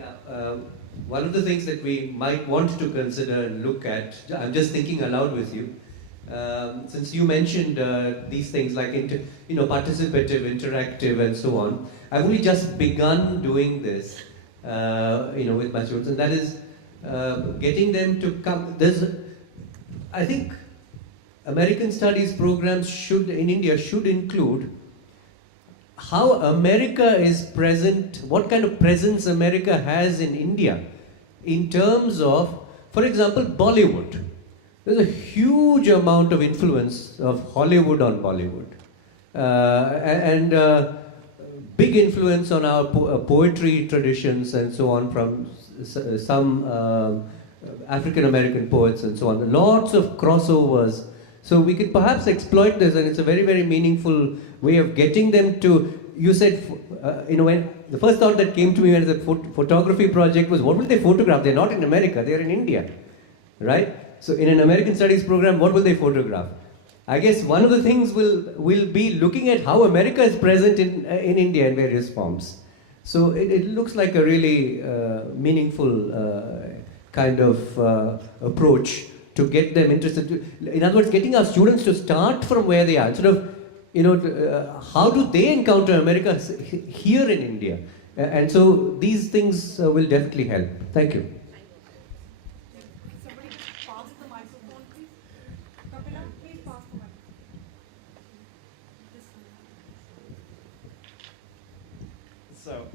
Yeah, one of the things that we might want to consider and look at, I'm just thinking aloud with you, since you mentioned these things like participative, interactive, and so on. I've only just begun doing this, with my students, and that is getting them to come. I think American studies programs in India should include how America is present, what kind of presence America has in India in terms of, for example, Bollywood. There's a huge amount of influence of Hollywood on Bollywood. And big influence on our poetry traditions and so on from some African American poets and so on. Lots of crossovers. So we could perhaps exploit this, and it's a very, very meaningful way of getting them to. You said, when the first thought that came to me when the photography project was, what will they photograph? They're not in America, they're in India, right? So in an American studies program, what will they photograph? I guess one of the things will be looking at how America is present in India in various forms. So it looks like a really meaningful kind of approach to get them interested. In other words, getting our students to start from where they are, sort of, how do they encounter America here in India? And so these things will definitely help. Thank you. Somebody pass the microphone, please. Kapila, please pass the microphone. So,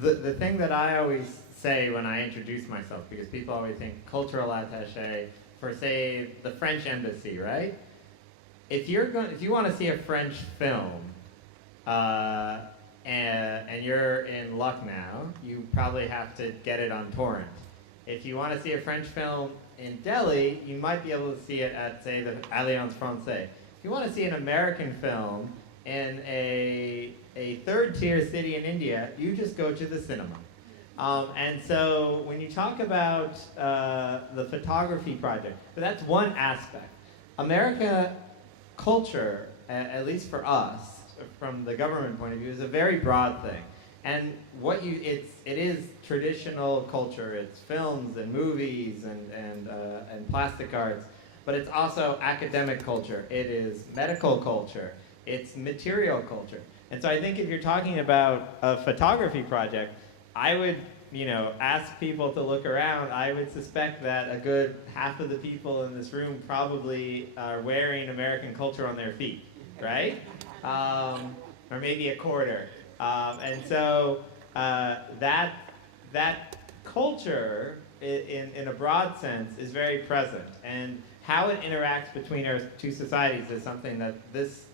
the thing that I always say when I introduce myself, because people always think cultural attaché for, say, the French embassy, right? If you want to see a French film, and you're in Lucknow, you probably have to get it on torrent. If you want to see a French film in Delhi, you might be able to see it at, say, the Alliance Francaise. If you want to see an American film in a third-tier city in India, you just go to the cinema. And so when you talk about the photography project, but that's one aspect. America culture, at least for us, from the government point of view, is a very broad thing. And it is traditional culture. It's films and movies and plastic arts, but it's also academic culture. It is medical culture. It's material culture. And so I think if you're talking about a photography project, I would, ask people to look around. I would suspect that a good half of the people in this room probably are wearing American culture on their feet, right? Or maybe a quarter. And so that culture, in a broad sense, is very present. And how it interacts between our two societies is something that that's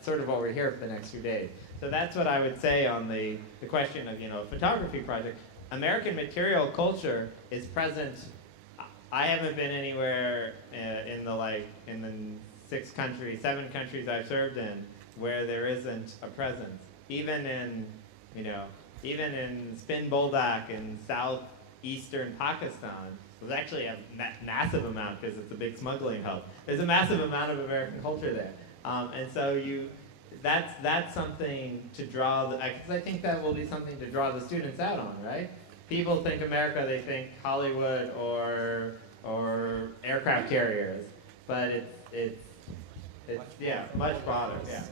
sort of what we're here for the next few days. So that's what I would say on the question of, a photography project. American material culture is present. I haven't been anywhere in the 7 countries I've served in where there isn't a presence. Even in Spin Boldak in southeastern Pakistan, there's actually a massive amount because it's a big smuggling hub. There's a massive amount of American culture there, and so that's something to draw. Because I think that will be something to draw the students out on, right? People think America, they think Hollywood or aircraft carriers, but it's much broader. Yeah.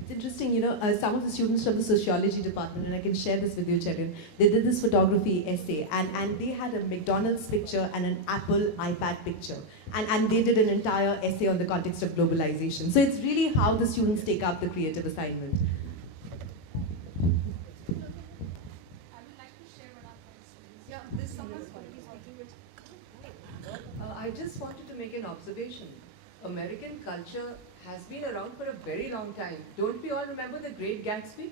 It's interesting, some of the students from the sociology department, and I can share this with you, Chetan, they did this photography essay, and they had a McDonald's picture and an Apple iPad picture, and they did an entire essay on the context of globalization. So it's really how the students take up the creative assignment. I just wanted to make an observation. American culture has been around for a very long time. Don't we all remember The Great Gatsby?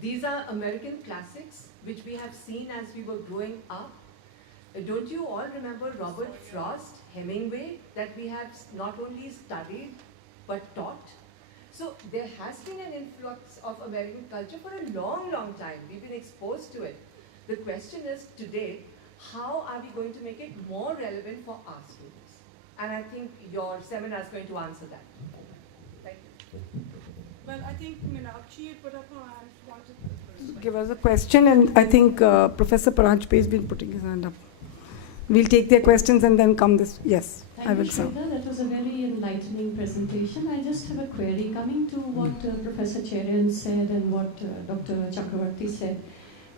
These are American classics which we have seen as we were growing up. Don't you all remember Robert Frost, Hemingway, that we have not only studied but taught? So there has been an influx of American culture for a long, long time. We've been exposed to it. The question is today, how are we going to make it more relevant for our students? And I think your seminar is going to answer that. Thank you. Well, I think Meenakshi had put up her hand. give us a question, and I think Professor Paranjpe has been putting his hand up. We'll take their questions and then come this. Yes, I Thank will you, sir. Shweta. That was a very enlightening presentation. I just have a query coming to what Professor Cherian said and what Dr. Chakravarti said.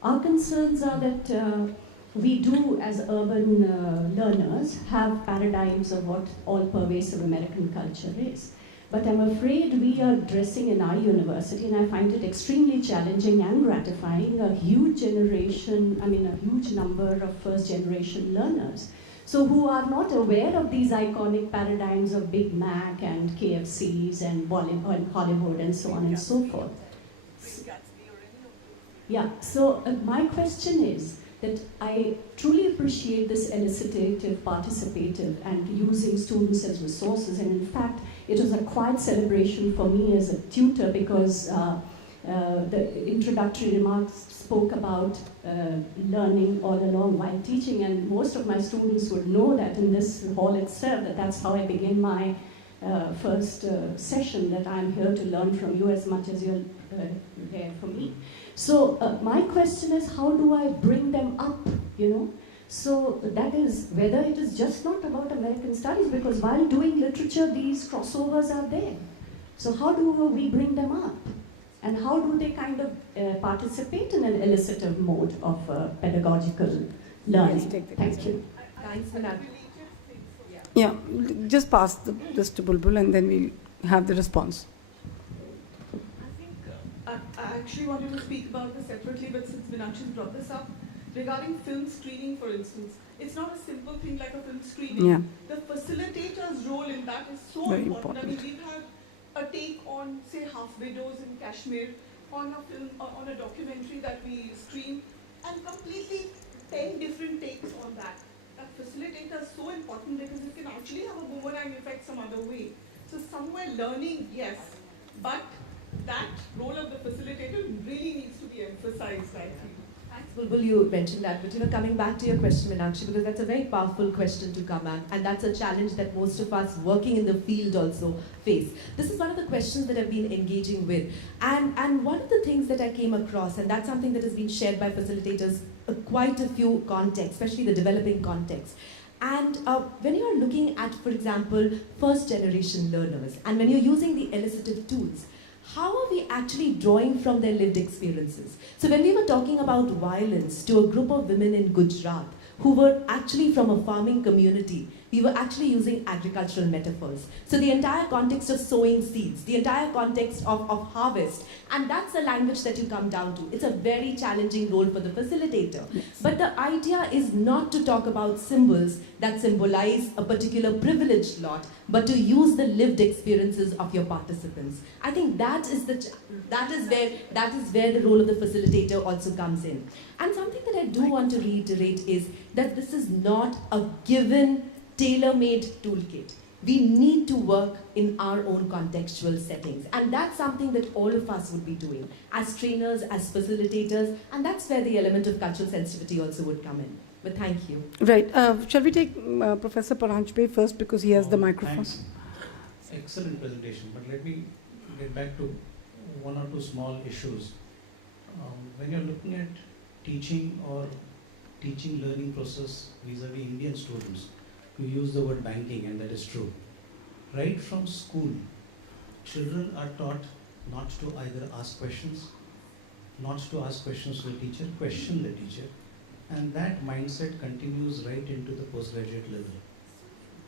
Our concerns are that we do, as urban learners, have paradigms of what all-pervasive American culture is. But I'm afraid we are addressing in our university, and I find it extremely challenging and gratifying, a huge generation, a huge number of first-generation learners. So who are not aware of these iconic paradigms of Big Mac and KFCs and Bollywood and Hollywood and so on and so forth. Yeah, so my question is that I truly appreciate this elicitative, participative, and using students as resources. And in fact, it was a quiet celebration for me as a tutor because the introductory remarks spoke about learning all along while teaching, and most of my students would know that in this hall itself, that's how I began my first session, that I'm here to learn from you as much as you're here for me. So my question is, how do I bring them up, So that is whether it is just not about American studies, because while doing literature, these crossovers are there. So how do we bring them up? And how do they kind of participate in an elicitive mode of pedagogical learning? Yes, take the Thank you. Thanks, Manal. Yeah, just pass this to Bulbul and then we'll have the response. I actually wanted to speak about this separately, but since Meenakshi brought this up, regarding film screening, for instance, it's not a simple thing like a film screening. Yeah. The facilitator's role in that is so Very important. I mean, important. we've had a take on, say, Half Widows in Kashmir, on a film, on a documentary that we streamed, and completely 10 different takes on that. That facilitator is so important because it can actually have a boomerang effect some other way. So somewhere learning, yes, but that role of the facilitator really needs to be emphasized, I feel. Thanks, Bulbul, you mentioned that, but coming back to your question, Meenakshi, because that's a very powerful question to come at, and that's a challenge that most of us working in the field also face. This is one of the questions that I've been engaging with, and one of the things that I came across, and that's something that has been shared by facilitators quite a few contexts, especially the developing context. And when you're looking at, for example, first generation learners, and when you're using the elicitive tools, how are we actually drawing from their lived experiences? So when we were talking about violence to a group of women in Gujarat who were actually from a farming community, we were actually using agricultural metaphors. So the entire context of sowing seeds, the entire context of harvest, and that's the language that you come down to. It's a very challenging role for the facilitator. Yes. But the idea is not to talk about symbols that symbolize a particular privileged lot, but to use the lived experiences of your participants. I think that is where the role of the facilitator also comes in. And something that I do want to reiterate is that this is not a given tailor-made toolkit. We need to work in our own contextual settings, and that's something that all of us would be doing as trainers, as facilitators, and that's where the element of cultural sensitivity also would come in. But thank you. Right. Shall we take Professor Paranjpe first because he has the microphone? Thanks. Excellent presentation, but let me get back to one or two small issues. When you're looking at teaching or teaching learning process vis-a-vis Indian students, you use the word banking, and that is true. Right from school, children are taught not to either ask questions, not to ask questions to the teacher, question the teacher, and that mindset continues right into the postgraduate level.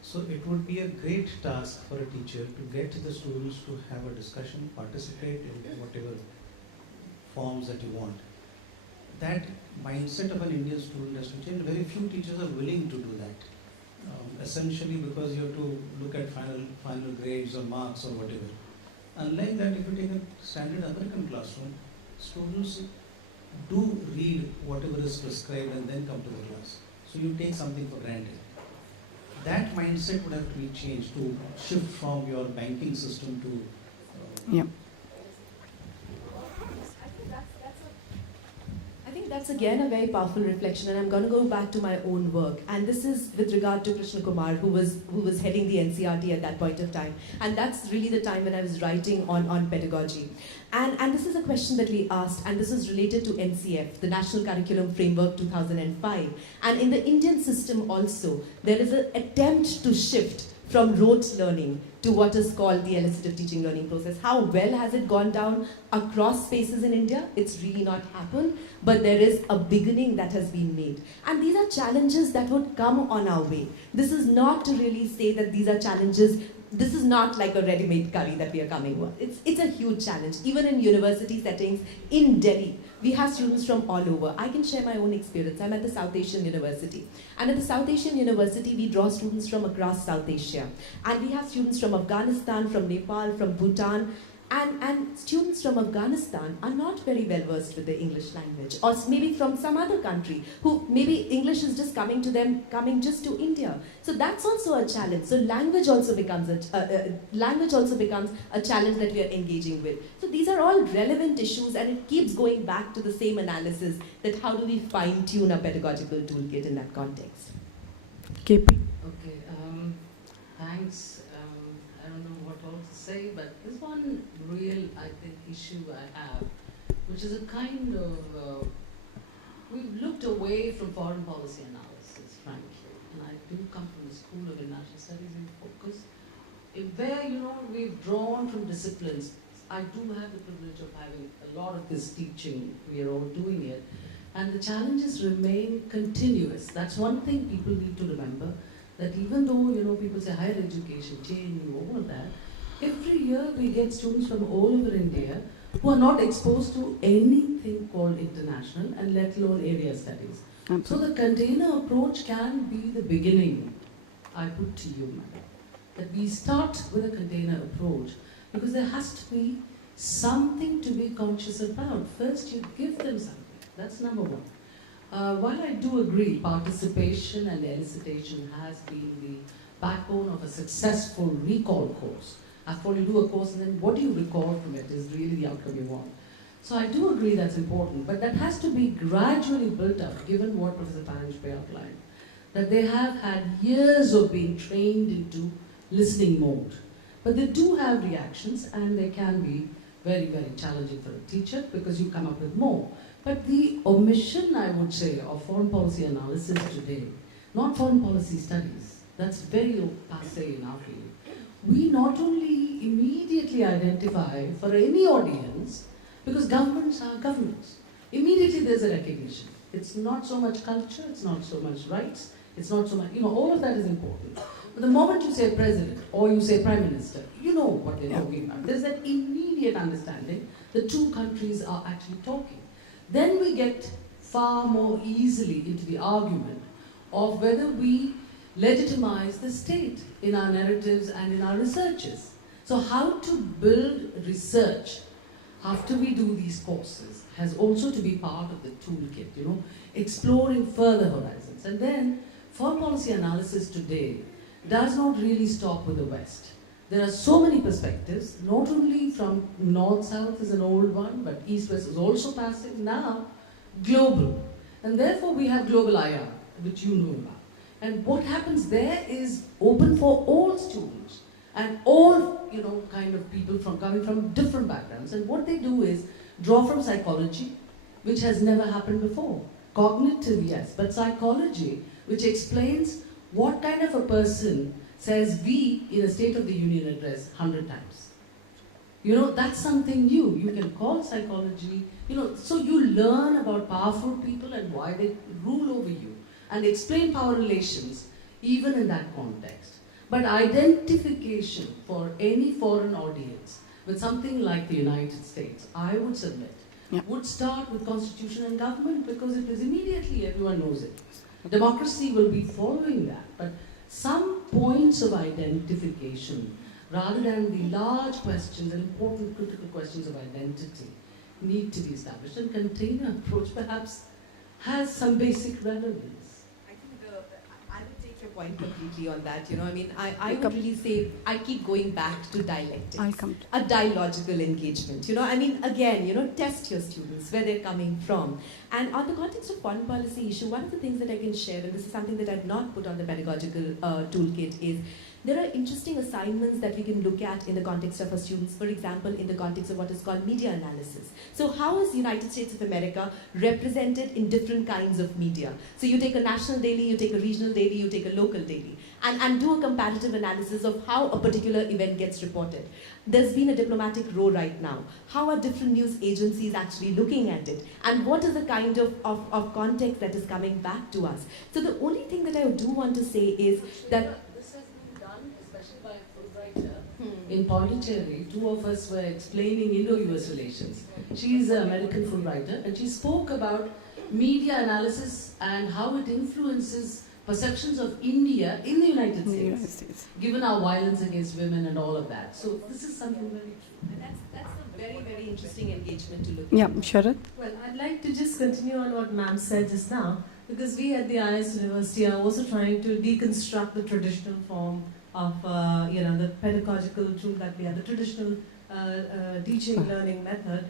So it would be a great task for a teacher to get the students to have a discussion, participate in whatever forms that you want. That mindset of an Indian student has to change. Very few teachers are willing to do that. Essentially because you have to look at final grades or marks or whatever. Unlike that, if you take a standard American classroom, students do read whatever is prescribed and then come to the class. So you take something for granted. That mindset would have to be changed to shift from your banking system to Yeah. I think that's again a very powerful reflection, and I'm going to go back to my own work. And this is with regard to Krishna Kumar, who was heading the NCRT at that point of time. And that's really the time when I was writing on pedagogy. And this is a question that we asked, and this is related to NCF, the National Curriculum Framework 2005. And in the Indian system also, there is an attempt to shift from rote learning to what is called the elicitive teaching learning process. How well has it gone down across spaces in India? It's really not happened, but there is a beginning that has been made. And these are challenges that would come on our way. This is not to really say that these are challenges. This is not like a ready-made curry that we are coming with. It's a huge challenge. Even in university settings in Delhi, we have students from all over. I can share my own experience. I'm at the South Asian University. And at the South Asian University, we draw students from across South Asia. And we have students from Afghanistan, from Nepal, from Bhutan. And students from Afghanistan are not very well versed with the English language, or maybe from some other country who maybe English is just coming to them, coming just to India. So that's also a challenge. So language also becomes a challenge that we are engaging with. So these are all relevant issues, and it keeps going back to the same analysis that how do we fine-tune a pedagogical toolkit in that context. KP. Okay, thanks. I don't know what all to say, but there's one real, I think, issue I have, which is a kind of, we've looked away from foreign policy analysis, frankly, and I do come from the School of International Studies in focus, where, we've drawn from disciplines. I do have the privilege of having a lot of this teaching, we are all doing it, and the challenges remain continuous. That's one thing people need to remember, that even though, people say higher education, JNU, all of that, every year we get students from all over India who are not exposed to anything called international and let alone area studies. So the container approach can be the beginning, I put to you, madam, that we start with a container approach, because there has to be something to be conscious about. First, you give them something. That's number one. While I do agree participation and elicitation has been the backbone of a successful recall course. After all, you do a course and then what do you recall from it is really the outcome you want. So I do agree that's important, but that has to be gradually built up, given what Professor Paranjpe outlined, that they have had years of being trained into listening mode. But they do have reactions, and they can be very, very challenging for a teacher because you come up with more. But the omission, I would say, of foreign policy analysis today, not foreign policy studies, that's very passé in our field. We not only immediately identify for any audience, because governments are governments, immediately there's a recognition. It's not so much culture, it's not so much rights, it's not so much, all of that is important. But the moment you say president or you say prime minister, you know what they're talking about. There's that immediate understanding the two countries are actually talking. Then we get far more easily into the argument of whether we legitimize the state in our narratives and in our researches. So how to build research after we do these courses has also to be part of the toolkit, exploring further horizons. And then foreign policy analysis today does not really stop with the West. There are so many perspectives, not only from North-South is an old one, but East-West is also passing now, global. And therefore we have global IR, which you know about. And what happens there is open for all students and all, kind of people coming from different backgrounds. And what they do is draw from psychology, which has never happened before. Cognitive, yes, but psychology, which explains what kind of a person says we in a State of the Union address 100 times. That's something new. You can call psychology, so you learn about powerful people and why they rule over you and explain power relations even in that context. But identification for any foreign audience with something like the United States, I would submit, would start with constitution and government, because it is immediately, everyone knows it. Democracy will be following that, but some points of identification, rather than the large questions and important critical questions of identity, need to be established. And container approach perhaps has some basic relevance. I think I would take your point completely on that. I would really say I keep going back to dialectics. I'll come to A dialogical engagement. Again, test your students where they're coming from. And on the context of foreign policy issue, one of the things that I can share, and this is something that I've not put on the pedagogical toolkit, is there are interesting assignments that we can look at in the context of our students, for example, in the context of what is called media analysis. So how is the United States of America represented in different kinds of media? So you take a national daily, you take a regional daily, you take a local daily, and do a comparative analysis of how a particular event gets reported. There's been a diplomatic row right now. How are different news agencies actually looking at it? And what is the kind of context that is coming back to us? So the only thing that I do want to say is that This has been done, especially by a Fulbrighter. In Pondicherry, two of us were explaining Indo-US relations. She's an American Fulbrighter, and she spoke about media analysis and how it influences perceptions of India in the United In the States, United States. given our violence against women and all of that. So this is something very true. and that's a very, very interesting engagement to look Yeah, at. Sharad? Well, I'd like to just continue on what ma'am said just now, because we at the IS University are also trying to deconstruct the traditional form of, the pedagogical tool that we have, the traditional teaching learning method.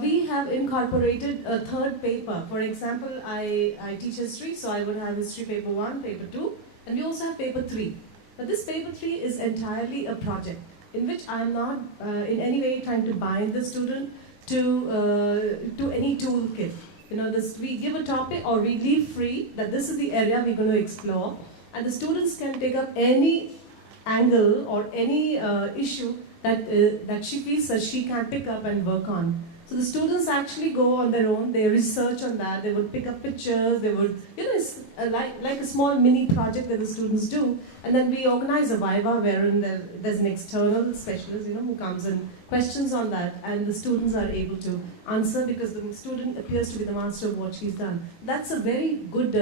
We have incorporated a third paper. For example, I teach history, so I would have history paper 1, paper 2, and we also have paper 3. But this paper 3 is entirely a project in which I am not in any way trying to bind the student to any toolkit. We give a topic or we leave free that this is the area we're going to explore, and the students can take up any angle or any issue that she feels that she can pick up and work on. So the students actually go on their own, they research on that, they would pick up pictures, they would, it's like a small mini project that the students do. And then we organize a Viva wherein there's an external specialist, who comes and questions on that, and the students are able to answer because the student appears to be the master of what she's done. That's a very good...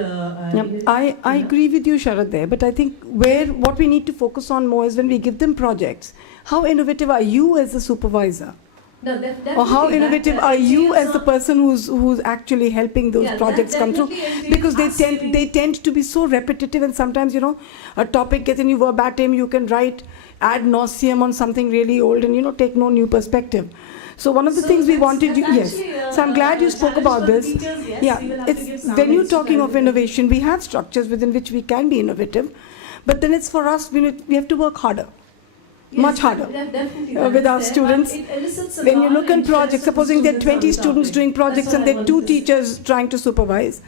I agree with you, Sharad, there, but I think what we need to focus on more is when we give them projects, how innovative are you as the supervisor? No, Or how innovative are you as the person who's actually helping those projects come through? Because they tend to be so repetitive, and sometimes, a topic gets in you verbatim, you can write ad nauseum on something really old and, take no new perspective. So one of the things we wanted you, yes. So I'm glad you spoke about this. Yeah, it's when you're talking of innovation, we have structures within which we can be innovative, but then it's for us, we have to work harder. Much harder with our students. When you look at projects, supposing there are 20 students doing projects and there are 2 teachers trying to supervise,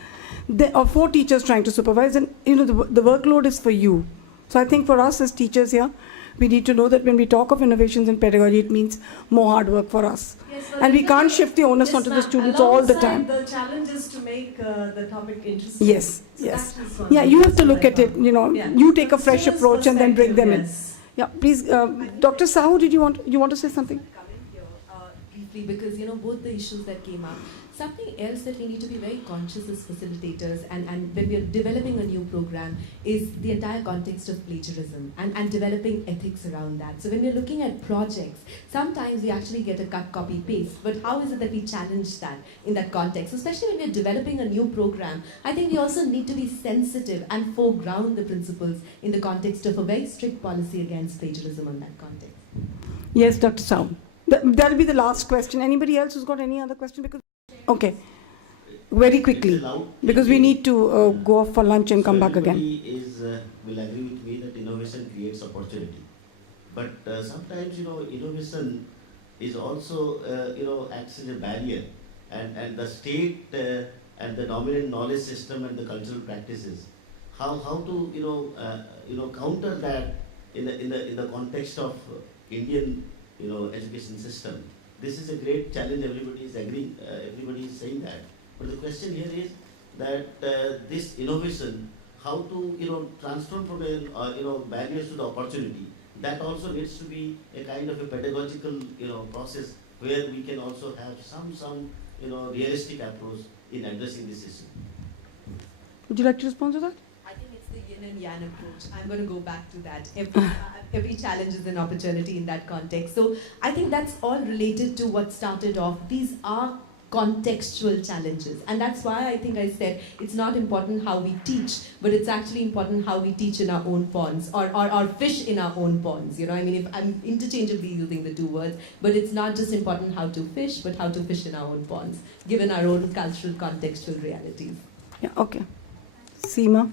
or 4 teachers trying to supervise, and the workload is for you. So I think for us as teachers here, we need to know that when we talk of innovations in pedagogy, it means more hard work for us. And we can't shift the onus onto the students all the time. The challenge is to make the topic interesting. Yes, yes. Yeah, you have to look at it, you take a fresh approach and then bring them in. Yeah, please, Dr. Sahu, you want to say something? Coming here briefly because both the issues that came up. Something else that we need to be very conscious as facilitators and when we are developing a new program is the entire context of plagiarism and developing ethics around that. So when we're looking at projects, sometimes we actually get a cut, copy, paste, but how is it that we challenge that in that context? Especially when we're developing a new program, I think we also need to be sensitive and foreground the principles in the context of a very strict policy against plagiarism in that context. Yes, Dr. Sahu. That'll be the last question. Anybody else who's got any other question? Okay, very quickly, because we need to go off for lunch and come back again. Everybody will agree with me that innovation creates opportunity. But sometimes, innovation is also, acts as a barrier. And the state and the dominant knowledge system and the cultural practices, how to, counter that in the context of Indian, education system. This is a great challenge, everybody is agreeing, everybody is saying that. But the question here is that this innovation, how to transform from barriers to the opportunity, that also needs to be a kind of a pedagogical process where we can also have some realistic approach in addressing this issue. Would you like to respond to that? I think it's the yin and yang approach. I'm going to go back to that. Every challenge is an opportunity in that context. So I think that's all related to what started off. These are contextual challenges. And that's why I think I said it's not important how we teach, but it's actually important how we teach in our own ponds or fish in our own ponds. If I'm interchangeably using the 2 words, but it's not just important how to fish, but how to fish in our own ponds, given our own cultural contextual realities. Yeah, okay. Seema?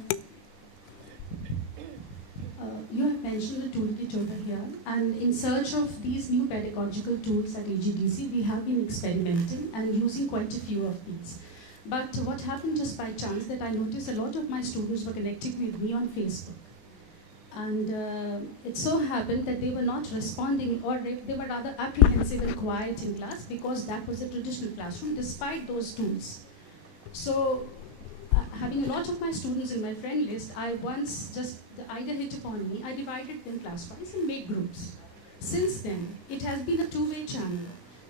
you have mentioned the toolkit over here, and in search of these new pedagogical tools at AGDC, we have been experimenting and using quite a few of these. But what happened just by chance that I noticed a lot of my students were connecting with me on Facebook. And it so happened that they were not responding, or they were rather apprehensive and quiet in class because that was a traditional classroom despite those tools. So having a lot of my students in my friend list, I once just, the idea hit upon me, I divided them class-wise and made groups. Since then, it has been a two-way channel.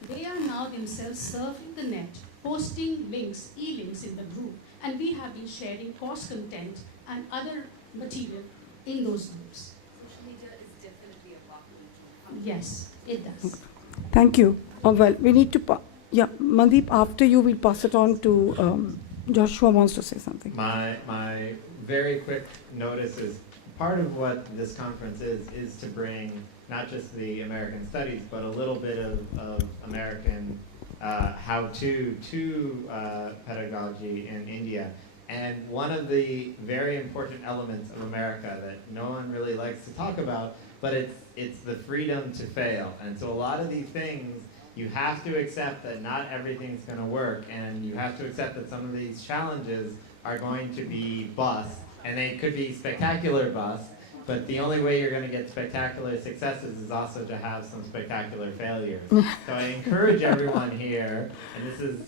They are now themselves surfing the net, posting links, e-links in the group, and we have been sharing course content and other material in those groups. Social media is definitely a powerful tool. Yes, it does. Thank you. Oh, well, we need to, Mandeep, after you, we'll pass it on to Joshua wants to say something. My very quick notice is part of what this conference is to bring not just the American studies, but a little bit of American how-to pedagogy in India. And one of the very important elements of America that no one really likes to talk about, but it's the freedom to fail. And so a lot of these things, you have to accept that not everything's going to work, and you have to accept that some of these challenges are going to be busts, and they could be spectacular busts, but the only way you're going to get spectacular successes is also to have some spectacular failures. So I encourage everyone here, and this is,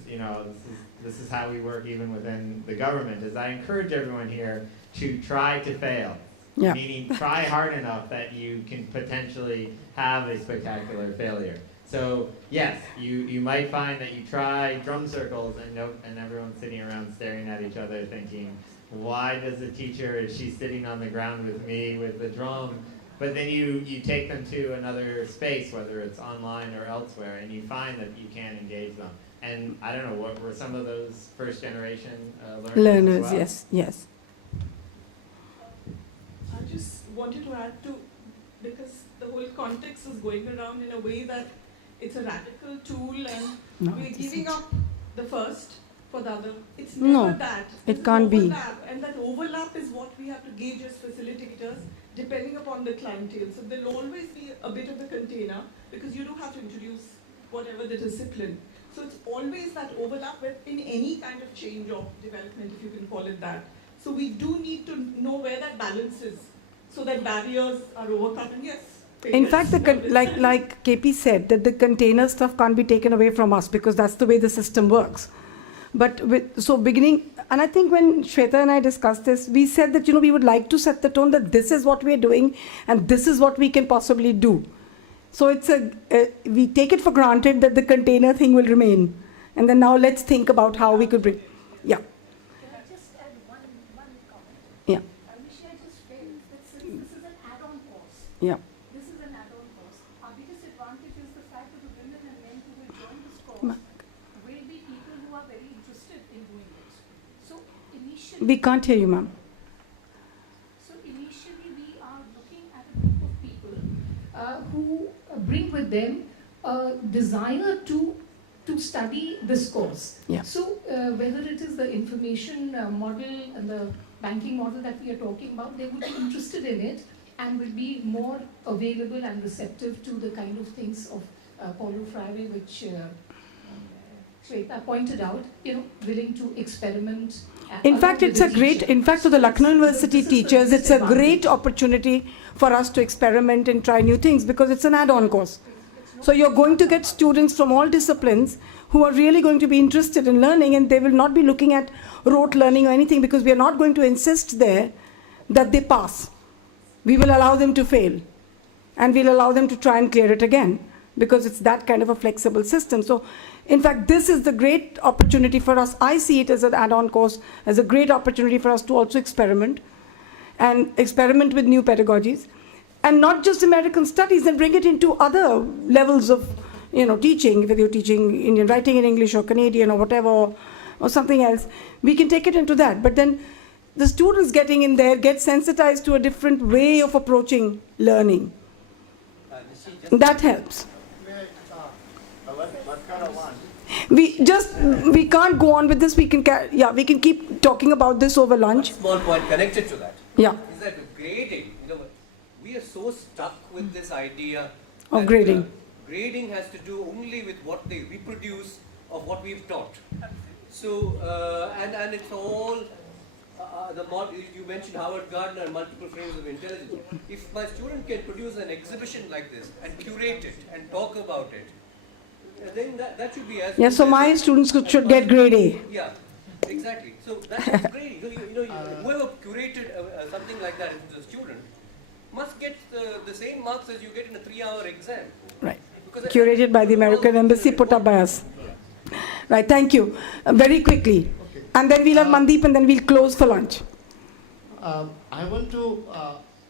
this is how we work even within the government, is I encourage everyone here to try to fail. Yeah. Meaning try hard enough that you can potentially have a spectacular failure. So yes, you might find that you try drum circles and everyone's sitting around staring at each other thinking, why does the teacher, is she sitting on the ground with me with the drum? But then you take them to another space, whether it's online or elsewhere, and you find that you can engage them. And I don't know, what were some of those first generation learners as well? Yes. I just wanted to add to, because the whole context was going around in a way that it's a radical tool and we're giving up the first for the other. It's never that. It can't be. Overlap, and that overlap is what we have to gauge as facilitators depending upon the clientele. So there'll always be a bit of a container because you do have to introduce whatever the discipline. So it's always that overlap in any kind of change or development, if you can call it that. So we do need to know where that balance is so that barriers are overcome. And yes, In fact, like KP said, that the container stuff can't be taken away from us because that's the way the system works. But beginning, and I think when Shweta and I discussed this, we said that, we would like to set the tone that this is what we're doing and this is what we can possibly do. So we take it for granted that the container thing will remain. And then now let's think about how we could bring, yeah. Can I just add one comment? Yeah. Amishi, I just feel that since this is an add-on course, Yeah. this is an add-on course, our biggest advantage is the fact that the women and men who will join this course will be people who are very interested in doing it. So initially, We can't hear you, ma'am. we are looking at a group of people who bring with them a desire to study this course. Yeah. So whether it is the information model and the banking model that we are talking about, they would be interested in it and will be more available and receptive to the kind of things of Paulo Freire, which Shweta pointed out, willing to experiment. In fact, it's a great, for the Lucknow University teachers, it's a great opportunity for us to experiment and try new things because it's an add-on course. So you're going to get students from all disciplines who are really going to be interested in learning, and they will not be looking at rote learning or anything because we are not going to insist there that they pass. We will allow them to fail and we'll allow them to try and clear it again because it's that kind of a flexible system. So in fact, this is the great opportunity for us. I see it as an add-on course, as a great opportunity for us to also experiment with new pedagogies. And not just American studies, and bring it into other levels of, teaching, whether you're teaching Indian writing in English or Canadian or whatever, or something else. We can take it into that. But then the students getting in there get sensitized to a different way of approaching learning. That helps. We can't go on with this. We can keep talking about this over lunch. One small point connected to that. Yeah. Is that creating, we so stuck with this idea Of that, grading. Grading has to do only with what they reproduce of what we've taught. So, and it's all the model. You mentioned Howard Gardner, multiple frames of intelligence. If my student can produce an exhibition like this and curate it and talk about it, then that should be as Yeah, so my students should get grade A. Yeah, exactly. So that's great. Whoever curated something like that into the student must get the same marks as you get in a 3-hour exam. Right. Because Curated by the American Embassy, put up by us. Right, thank you. Very quickly. Okay. And then we'll have Mandeep and then we'll close for lunch. I want to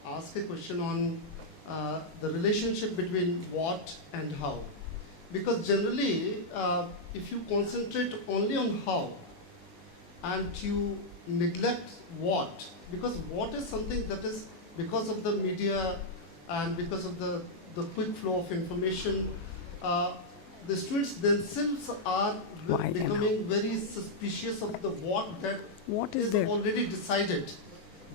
ask a question on the relationship between what and how. Because generally, if you concentrate only on how and you neglect what, because what is something that is because of the media and because of the quick flow of information, the students themselves are becoming very suspicious of the what that What is is there? already decided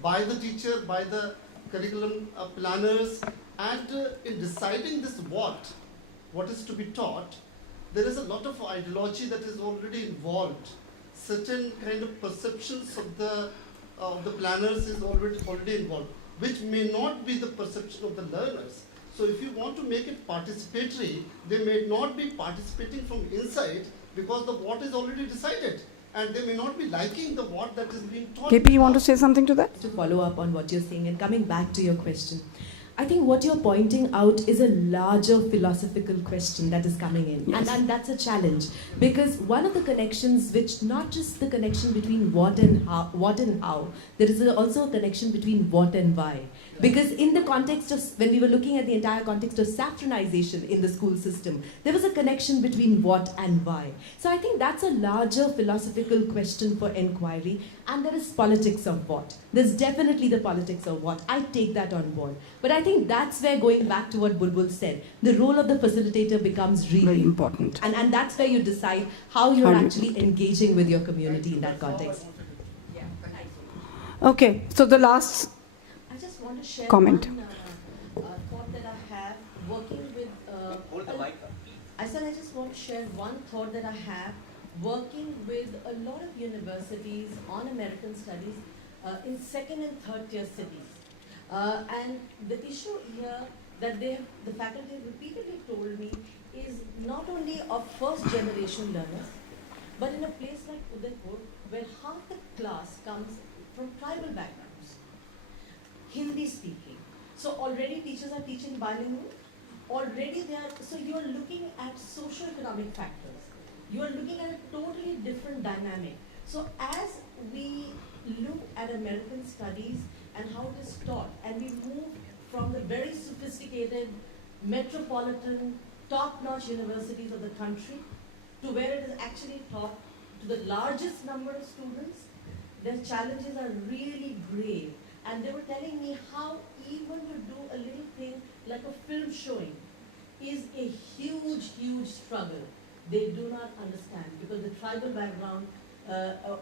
by the teacher, by the curriculum planners, and in deciding this what is to be taught, there is a lot of ideology that is already involved. Certain kind of perceptions of the planners is already involved, which may not be the perception of the learners. So if you want to make it participatory, they may not be participating from inside because the what is already decided, and they may not be liking the what that is being taught. KP, you want to say something to that? To follow up on what you're saying and coming back to your question, I think what you're pointing out is a larger philosophical question that is coming in. Yes. And that's a challenge. Because one of the connections, which not just the connection between what and how, there is also a connection between what and why. Because in the context of, when we were looking at the entire context of saffronization in the school system, there was a connection between what and why. So I think that's a larger philosophical question for inquiry, and there is politics of what. There's definitely the politics of what. I take that on board. But I think that's where, going back to what Bulbul said, the role of the facilitator becomes really Very important. And that's where you decide how you're actually engaging with your community in that context. Okay, so the last I just want to share comment. one thought that I have working with. Hold the mic up. I said I just want to share one thought that I have working with a lot of universities on American studies in second and third tier cities. And the issue here that the faculty have repeatedly told me is not only of first generation learners, but in a place like Udaipur, where half the class comes from tribal backgrounds, Hindi speaking. So already teachers are teaching bilingual. Already so you are looking at socio-economic factors. You are looking at a totally different dynamic. So as we look at American studies and how it is taught, and we move from the very sophisticated, metropolitan, top-notch universities of the country to where it is actually taught to the largest number of students, their challenges are really grave. And they were telling me how even to do a little thing like a film showing is a huge, huge struggle. They do not understand because the tribal background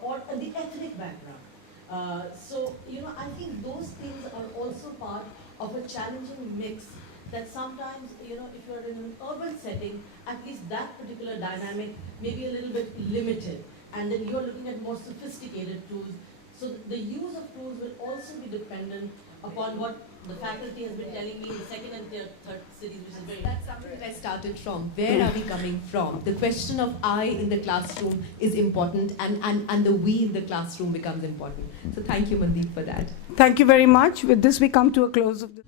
or the ethnic background. So, I think those things are also part of a challenging mix that sometimes, if you're in an urban setting, at least that particular dynamic may be a little bit limited. And then you're looking at more sophisticated tools. So the use of tools will also be dependent upon what the faculty has been telling me in the second and third cities, which is very... That's something that I started from. Where are we coming from? The question of I in the classroom is important, and the we in the classroom becomes important. So thank you, Mandeep, for that. Thank you very much. With this, we come to a close of the